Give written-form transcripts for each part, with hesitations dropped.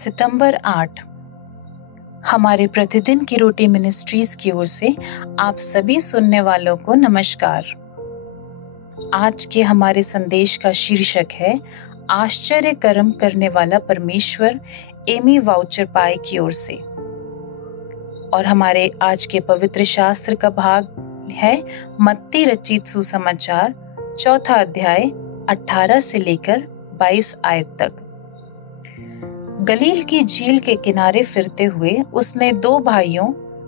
सितंबर 8 हमारे प्रतिदिन की रोटी मिनिस्ट्रीज की ओर से आप सभी सुनने वालों को नमस्कार। आज के हमारे संदेश का शीर्षक है आश्चर्य कर्म करने वाला परमेश्वर, एमी वाउचर पाई की ओर से। और हमारे आज के पवित्र शास्त्र का भाग है मत्ती रचित सुसमाचार 4 अध्याय 18 से लेकर 22 आयत तक। गलील की झील के किनारे फिरते हुए उसने 2 भाइयों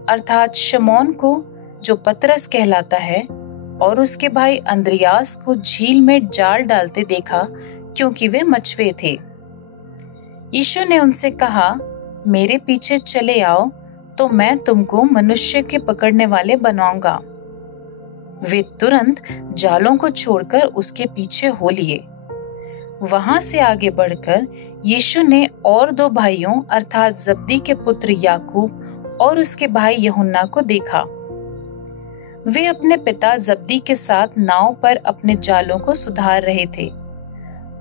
अर्थात शमौन को, जो पतरस कहलाता है, और उसके भाई अंद्रियास को झील में जाल डालते देखा, क्योंकि वे मछुए थे। यीशु ने उनसे कहा, मेरे पीछे चले आओ तो मैं तुमको मनुष्य के पकड़ने वाले बनाऊंगा। वे तुरंत जालों को छोड़कर उसके पीछे हो लिए। वहां से आगे बढ़कर यीशु ने और 2 भाइयों अर्थात जब्दी के पुत्र याकूब और उसके भाई यूहन्ना को देखा। वे अपने पिता जब्दी के साथ नाव पर अपने जालों को सुधार रहे थे।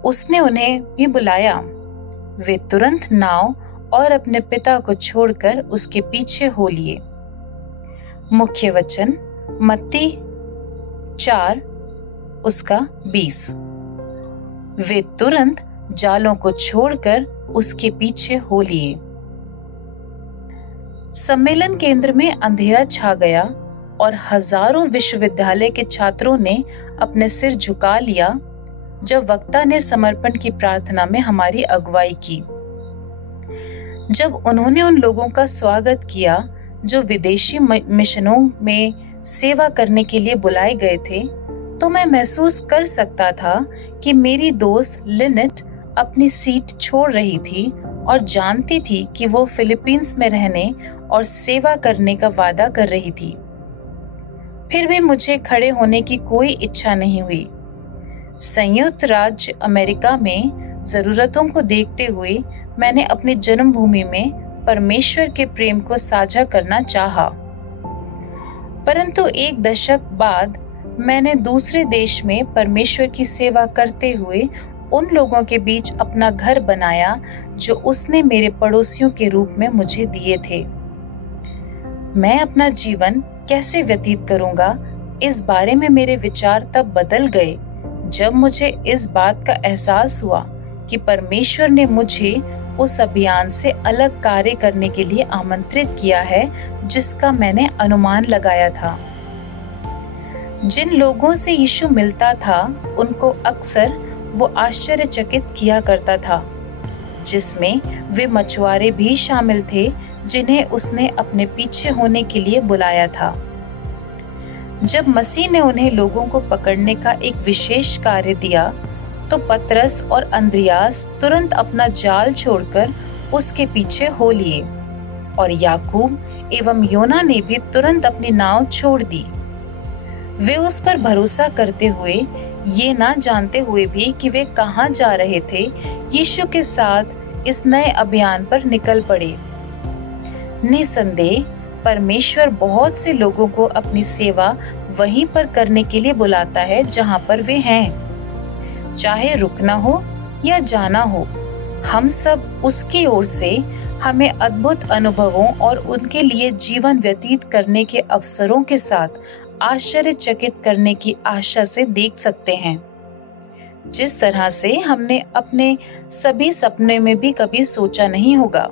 उसने उन्हें भी बुलाया। वे तुरंत नाव और अपने पिता को छोड़कर उसके पीछे हो लिए। मुख्य वचन मत्ती 4 उसका 20। वे तुरंत जालों को छोड़कर उसके पीछे हो लिए। सम्मेलन केंद्र में अंधेरा छा गया और हजारों विश्वविद्यालय के छात्रों ने अपने सिर झुका लिया जब वक्ता ने समर्पण की प्रार्थना में हमारी अगुवाई की। जब उन्होंने उन लोगों का स्वागत किया जो विदेशी मिशनों में सेवा करने के लिए बुलाए गए थे, तो मैं महसूस कर सकता था कि मेरी दोस्त लिनेट अपनी सीट छोड़ रही थी और जानती थी कि वो फिलीपींस में रहने और सेवा करने का वादा कर रही थी। फिर भी मुझे खड़े होने की कोई इच्छा नहीं हुई। संयुक्त राज्य अमेरिका में जरूरतों को देखते हुए मैंने अपनी जन्मभूमि में परमेश्वर के प्रेम को साझा करना चाहा। परंतु 1 दशक बाद मैंने दूसरे देश में परमेश्वर की सेवा करते हुए उन लोगों के बीच अपना घर बनाया जो उसने मेरे पड़ोसियों के रूप में मुझे दिए थे। मैं अपना जीवन कैसे व्यतीत करूंगा, इस बारे में मेरे विचार तब बदल गए जब मुझे इस बात का एहसास हुआ कि परमेश्वर ने मुझे उस अभियान से अलग कार्य करने के लिए आमंत्रित किया है जिसका मैंने अनुमान लगाया था। जिन लोगों से यीशु मिलता था उनको अक्सर वो आश्चर्यचकित किया करता था, जिसमें वे मछुआरे भी शामिल थे जिन्हें उसने अपने पीछे होने के लिए बुलाया था। जब मसीह ने उन्हें लोगों को पकड़ने का एक विशेष कार्य दिया, तो पतरस और अंद्रियास तुरंत अपना जाल छोड़कर उसके पीछे हो लिए, और याकूब एवं योना ने भी तुरंत अपनी नाव छोड़ दी। वे उस पर भरोसा करते हुए, ये ना जानते हुए भी कि वे कहाँ जा रहे थे, यीशु के साथ इस नए अभियान पर निकल पड़े। निसंदेह परमेश्वर बहुत से लोगों को अपनी सेवा वहीं पर करने के लिए बुलाता है जहाँ पर वे हैं। चाहे रुकना हो या जाना हो, हम सब उसकी ओर से हमें अद्भुत अनुभवों और उनके लिए जीवन व्यतीत करने के अवसरों के साथ आश्चर्यचकित करने की आशा से देख सकते हैं, जिस तरह से हमने अपने सभी सपने में भी कभी सोचा नहीं होगा।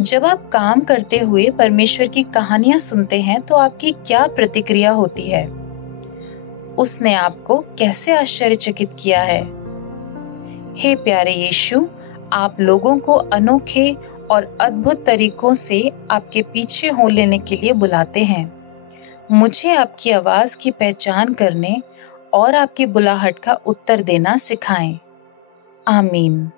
जब आप काम करते हुए परमेश्वर की कहानियां सुनते हैं तो आपकी क्या प्रतिक्रिया होती है? उसने आपको कैसे आश्चर्यचकित किया है? हे प्यारे यीशु, आप लोगों को अनोखे और अद्भुत तरीकों से आपके पीछे हो लेने के लिए बुलाते हैं। मुझे आपकी आवाज की पहचान करने और आपकी बुलाहट का उत्तर देना सिखाएं। आमीन।